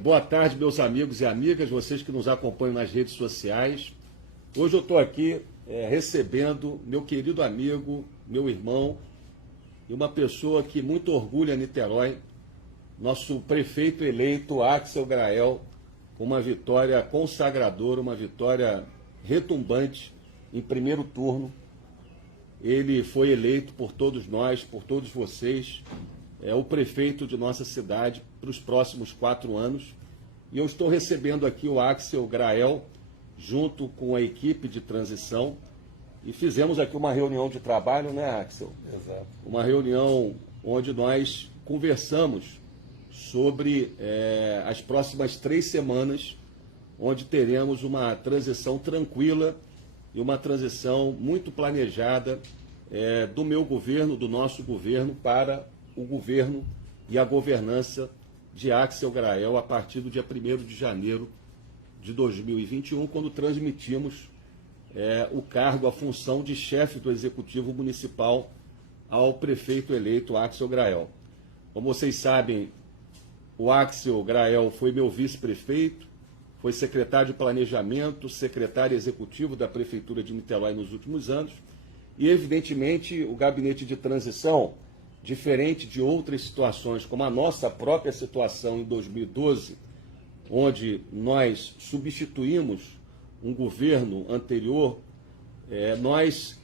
Boa tarde, meus amigos e amigas, vocês que nos acompanham nas redes sociais. Hoje eu estou aqui recebendo meu querido amigo, meu irmão, e uma pessoa que muito orgulha Niterói, nosso prefeito eleito, Axel Grael, com uma vitória consagradora, uma vitória retumbante em primeiro turno. Ele foi eleito por todos nós, por todos vocês, o prefeito de nossa cidade para os próximos 4 anos. E eu estou recebendo aqui o Axel Grael, junto com a equipe de transição, e fizemos aqui uma reunião de trabalho, né, Axel? Exato. Uma reunião onde nós conversamos sobre as próximas 3 semanas, onde teremos uma transição tranquila e uma transição muito planejada do meu governo, do nosso governo, para o governo e a governança de Axel Grael a partir do dia 1º de janeiro de 2021, quando transmitimos o cargo, a função de chefe do Executivo Municipal ao prefeito eleito Axel Grael. Como vocês sabem, o Axel Grael foi meu vice-prefeito, foi secretário de Planejamento, secretário executivo da Prefeitura de Niterói nos últimos anos, e evidentemente o gabinete de transição, diferente de outras situações, como a nossa própria situação em 2012, onde nós substituímos um governo anterior, nós,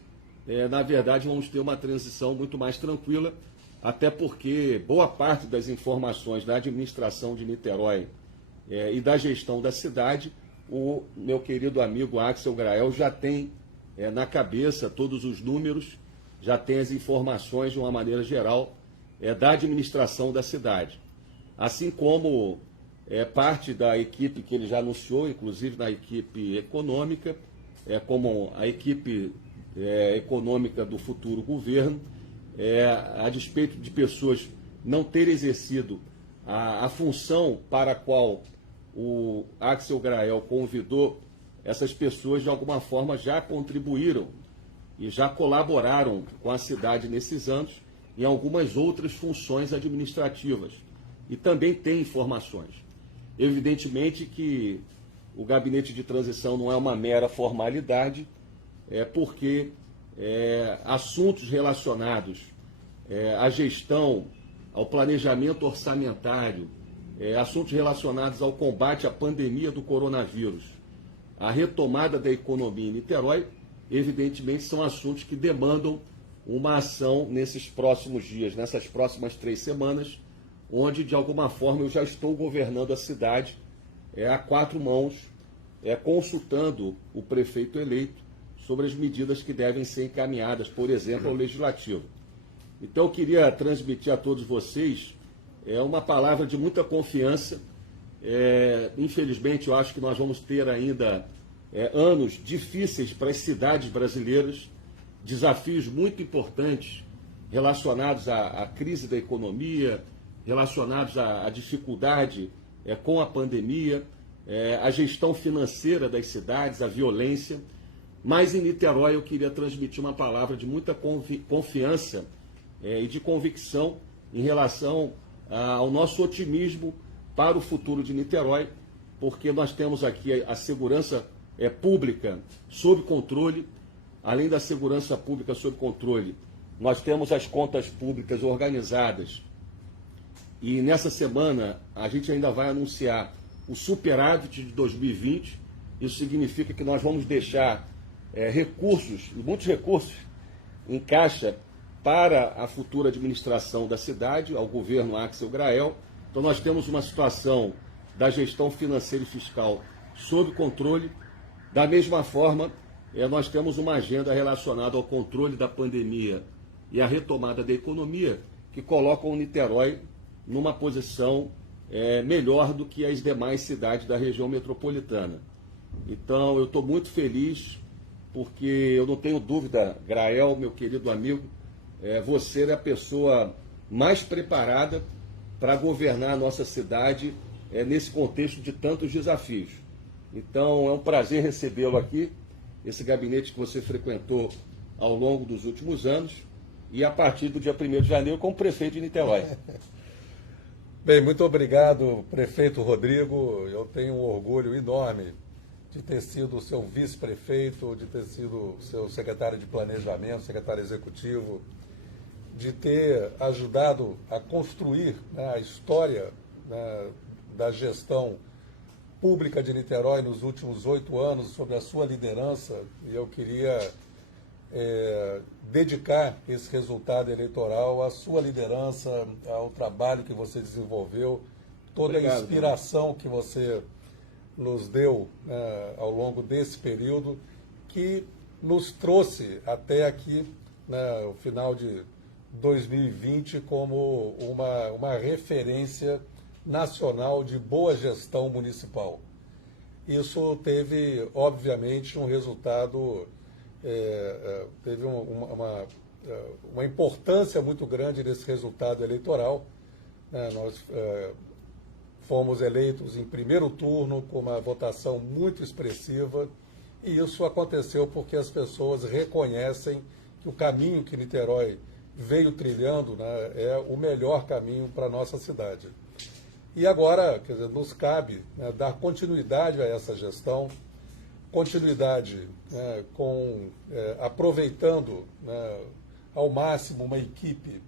na verdade, vamos ter uma transição muito mais tranquila, até porque boa parte das informações da administração de Niterói e da gestão da cidade, o meu querido amigo Axel Grael já tem na cabeça todos os números, já tem as informações de uma maneira geral da administração da cidade. Assim como parte da equipe que ele já anunciou, inclusive na equipe econômica, como a equipe econômica do futuro governo, a despeito de pessoas não terem exercido a função para a qual o Axel Grael convidou, essas pessoas de alguma forma já contribuíram e já colaboraram com a cidade nesses anos em algumas outras funções administrativas. E também tem informações. Evidentemente que o gabinete de transição não é uma mera formalidade, porque assuntos relacionados à gestão, ao planejamento orçamentário, assuntos relacionados ao combate à pandemia do coronavírus, à retomada da economia em Niterói, evidentemente são assuntos que demandam uma ação nesses próximos dias, nessas próximas 3 semanas, onde de alguma forma eu já estou governando a cidade a 4 mãos, consultando o prefeito eleito sobre as medidas que devem ser encaminhadas, por exemplo, ao Legislativo. Então eu queria transmitir a todos vocês uma palavra de muita confiança. Infelizmente eu acho que nós vamos ter ainda anos difíceis para as cidades brasileiras, desafios muito importantes relacionados à crise da economia, relacionados à dificuldade com a pandemia, a gestão financeira das cidades, a violência. Mas em Niterói eu queria transmitir uma palavra de muita confiança e de convicção em relação ao nosso otimismo para o futuro de Niterói, porque nós temos aqui a segurança pública sob controle. Além da segurança pública sob controle, nós temos as contas públicas organizadas. E nessa semana a gente ainda vai anunciar o superávit de 2020. Isso significa que nós vamos deixar recursos, muitos recursos, em caixa para a futura administração da cidade, ao governo Axel Grael. Então nós temos uma situação da gestão financeira e fiscal sob controle. Da mesma forma, nós temos uma agenda relacionada ao controle da pandemia e à retomada da economia, que colocam o Niterói numa posição melhor do que as demais cidades da região metropolitana. Então eu estou muito feliz, porque eu não tenho dúvida, Grael, meu querido amigo, você é a pessoa mais preparada para governar a nossa cidade nesse contexto de tantos desafios. Então é um prazer recebê-lo aqui, esse gabinete que você frequentou ao longo dos últimos anos, e a partir do dia 1º de janeiro como prefeito de Niterói. Bem, muito obrigado, prefeito Rodrigo. Eu tenho um orgulho enorme de ter sido o seu vice-prefeito, de ter sido o seu secretário de planejamento, secretário executivo, de ter ajudado a construir, né, a história, né, da gestão pública de Niterói nos últimos 8 anos, sob a sua liderança, e eu queria dedicar esse resultado eleitoral à sua liderança, ao trabalho que você desenvolveu, toda Obrigado, a inspiração que você nos deu, né, ao longo desse período, que nos trouxe até aqui, né, o final de 2020, como uma referência nacional de boa gestão municipal. Isso teve, obviamente, um resultado, teve uma importância muito grande nesse resultado eleitoral. Nós fomos eleitos em primeiro turno com uma votação muito expressiva, e isso aconteceu porque as pessoas reconhecem que o caminho que Niterói veio trilhando, né, é o melhor caminho para a nossa cidade. E agora, quer dizer, nos cabe, né, dar continuidade a essa gestão, continuidade, né, aproveitando, né, ao máximo uma equipe,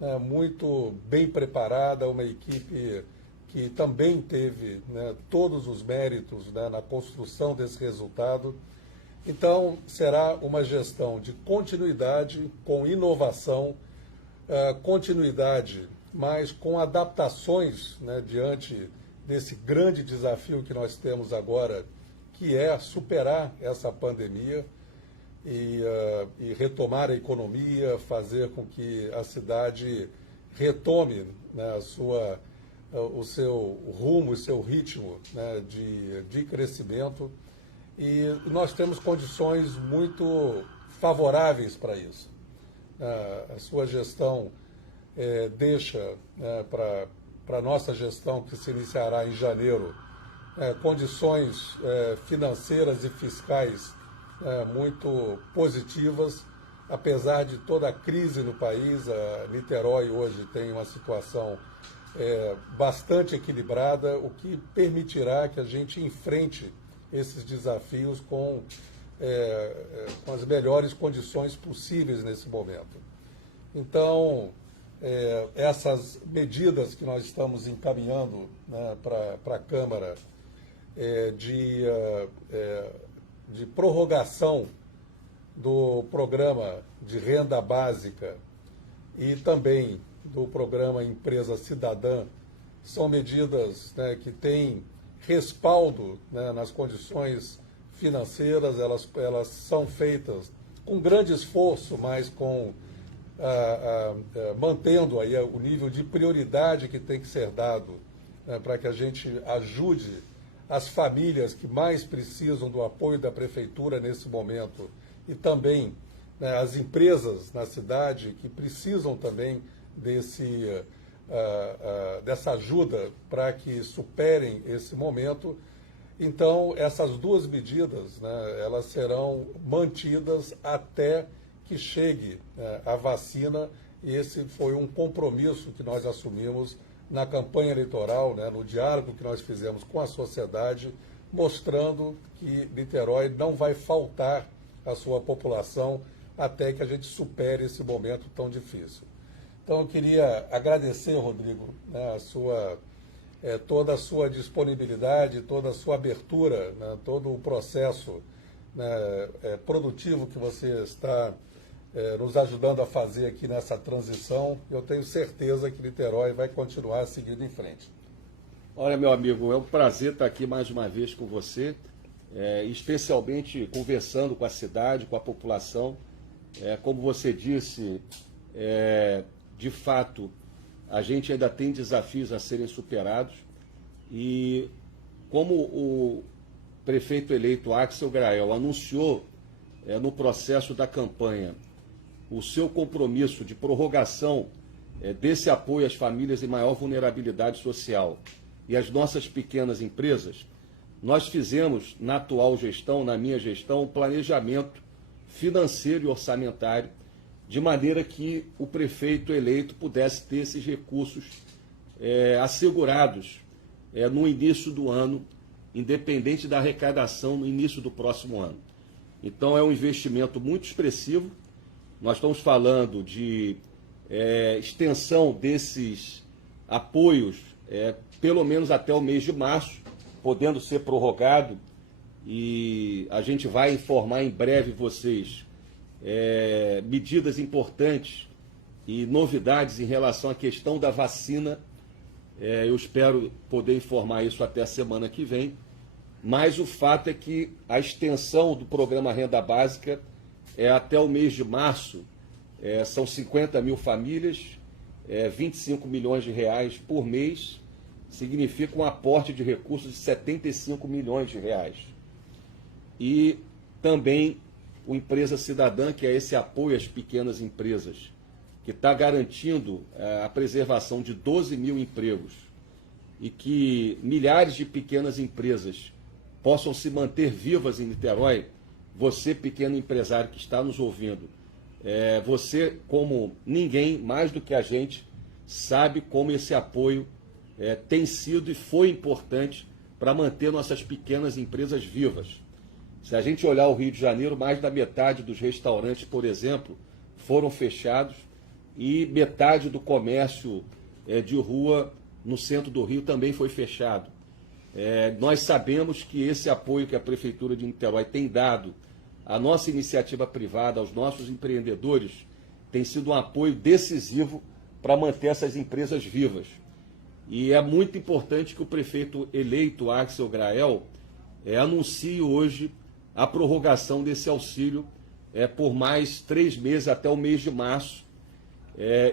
né, muito bem preparada, uma equipe que também teve, né, todos os méritos, né, na construção desse resultado. Então, será uma gestão de continuidade, com inovação, continuidade, mas com adaptações, né, diante desse grande desafio que nós temos agora, que é superar essa pandemia e retomar a economia, fazer com que a cidade retome, né, o seu rumo, o seu ritmo, né, de crescimento. E nós temos condições muito favoráveis para isso. A sua gestão deixa, para a nossa gestão, que se iniciará em janeiro, condições financeiras e fiscais muito positivas, apesar de toda a crise no país. A Niterói hoje tem uma situação bastante equilibrada, o que permitirá que a gente enfrente esses desafios com as melhores condições possíveis nesse momento. Então, essas medidas que nós estamos encaminhando, né, para a Câmara, de prorrogação do programa de renda básica e também do programa Empresa Cidadã, são medidas, né, que têm respaldo, né, nas condições financeiras. Elas são feitas com grande esforço, mas mantendo aí o nível de prioridade que tem que ser dado, né, para que a gente ajude as famílias que mais precisam do apoio da Prefeitura nesse momento, e também, né, as empresas na cidade que precisam também dessa ajuda para que superem esse momento. Então, essas duas medidas, né, elas serão mantidas até que chegue, a vacina, e esse foi um compromisso que nós assumimos na campanha eleitoral, né, no diálogo que nós fizemos com a sociedade, mostrando que Niterói não vai faltar a sua população até que a gente supere esse momento tão difícil. Então, eu queria agradecer, Rodrigo, né, toda a sua disponibilidade, toda a sua abertura, né, todo o processo, né, produtivo que você está nos ajudando a fazer aqui nessa transição. Eu tenho certeza que Niterói vai continuar seguindo em frente. Olha, meu amigo, é um prazer estar aqui mais uma vez com você, especialmente conversando com a cidade, com a população. Como você disse, de fato, a gente ainda tem desafios a serem superados, e como o prefeito eleito Axel Grael anunciou no processo da campanha o seu compromisso de prorrogação desse apoio às famílias em maior vulnerabilidade social e às nossas pequenas empresas, nós fizemos, na atual gestão, na minha gestão, um planejamento financeiro e orçamentário, de maneira que o prefeito eleito pudesse ter esses recursos assegurados no início do ano, independente da arrecadação no início do próximo ano. Então é um investimento muito expressivo. Nós estamos falando de extensão desses apoios pelo menos até o mês de março, podendo ser prorrogado, e a gente vai informar em breve vocês medidas importantes e novidades em relação à questão da vacina. Eu espero poder informar isso até a semana que vem, mas o fato é que a extensão do programa Renda Básica até o mês de março, são 50 mil famílias, 25 milhões de reais por mês, significa um aporte de recursos de 75 milhões de reais. E também o Empresa Cidadã, que é esse apoio às pequenas empresas, que está garantindo a preservação de 12 mil empregos e que milhares de pequenas empresas possam se manter vivas em Niterói. Você, pequeno empresário que está nos ouvindo, você, como ninguém, mais do que a gente, sabe como esse apoio tem sido e foi importante para manter nossas pequenas empresas vivas. Se a gente olhar o Rio de Janeiro, mais da metade dos restaurantes, por exemplo, foram fechados, e metade do comércio de rua no centro do Rio também foi fechado. Nós sabemos que esse apoio que a Prefeitura de Niterói tem dado à nossa iniciativa privada, aos nossos empreendedores, tem sido um apoio decisivo para manter essas empresas vivas. E é muito importante que o prefeito eleito, Axel Grael, anuncie hoje a prorrogação desse auxílio por mais 3 meses, até o mês de março,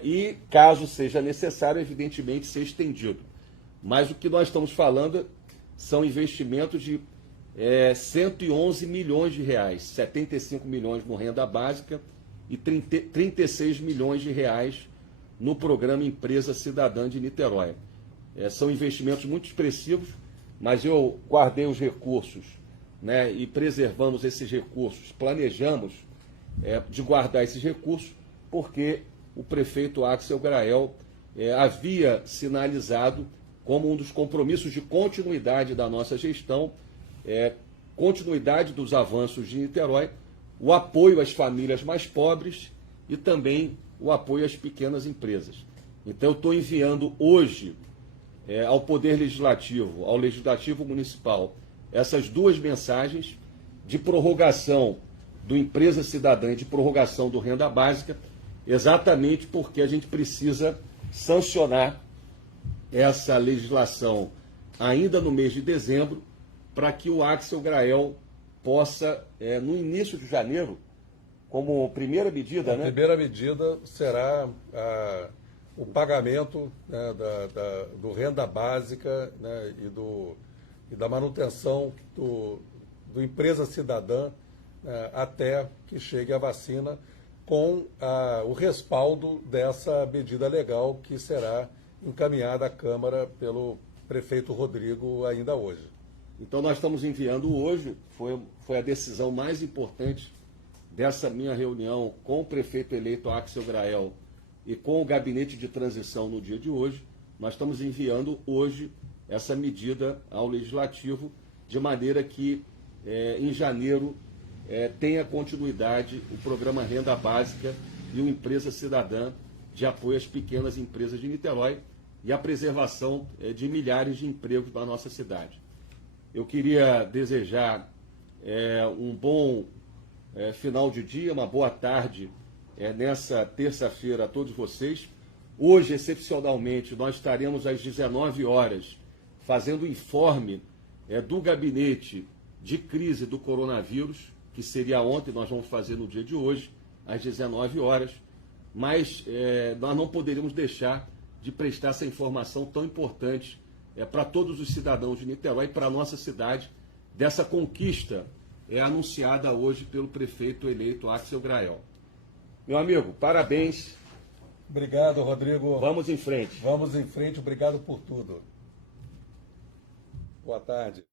e, caso seja necessário, evidentemente, ser estendido. Mas o que nós estamos falando são investimentos de 111 milhões de reais, 75 milhões no Renda Básica e 36 milhões de reais no programa Empresa Cidadã de Niterói. São investimentos muito expressivos, mas eu guardei os recursos, e preservamos esses recursos, planejamos de guardar esses recursos, porque o prefeito Axel Grael havia sinalizado como um dos compromissos de continuidade da nossa gestão, continuidade dos avanços de Niterói, o apoio às famílias mais pobres e também o apoio às pequenas empresas. Então eu estou enviando hoje ao Poder Legislativo, ao Legislativo Municipal, essas 2 mensagens de prorrogação do Empresa Cidadã e de prorrogação do Renda Básica, exatamente porque a gente precisa sancionar essa legislação ainda no mês de dezembro, para que o Axel Grael possa, no início de janeiro, como primeira medida... A primeira medida será o pagamento do Renda Básica, e da manutenção do Empresa Cidadã até que chegue a vacina, com o respaldo dessa medida legal que será encaminhada à Câmara pelo prefeito Rodrigo ainda hoje. Então nós estamos enviando hoje, foi a decisão mais importante dessa minha reunião com o prefeito eleito Axel Grael e com o gabinete de transição no dia de hoje. Nós estamos enviando hoje essa medida ao Legislativo, de maneira que em janeiro tenha continuidade o programa Renda Básica e o Empresa Cidadã de apoio às pequenas empresas de Niterói e a preservação de milhares de empregos na nossa cidade. Eu queria desejar um bom final de dia, uma boa tarde nessa terça-feira a todos vocês. Hoje, excepcionalmente, nós estaremos às 19 horas fazendo o informe do gabinete de crise do coronavírus, que seria ontem, nós vamos fazer no dia de hoje, às 19 horas, mas nós não poderíamos deixar de prestar essa informação tão importante para todos os cidadãos de Niterói e para a nossa cidade, dessa conquista anunciada hoje pelo prefeito eleito Axel Grael. Meu amigo, parabéns. Obrigado, Rodrigo. Vamos em frente. Vamos em frente, obrigado por tudo. Boa tarde.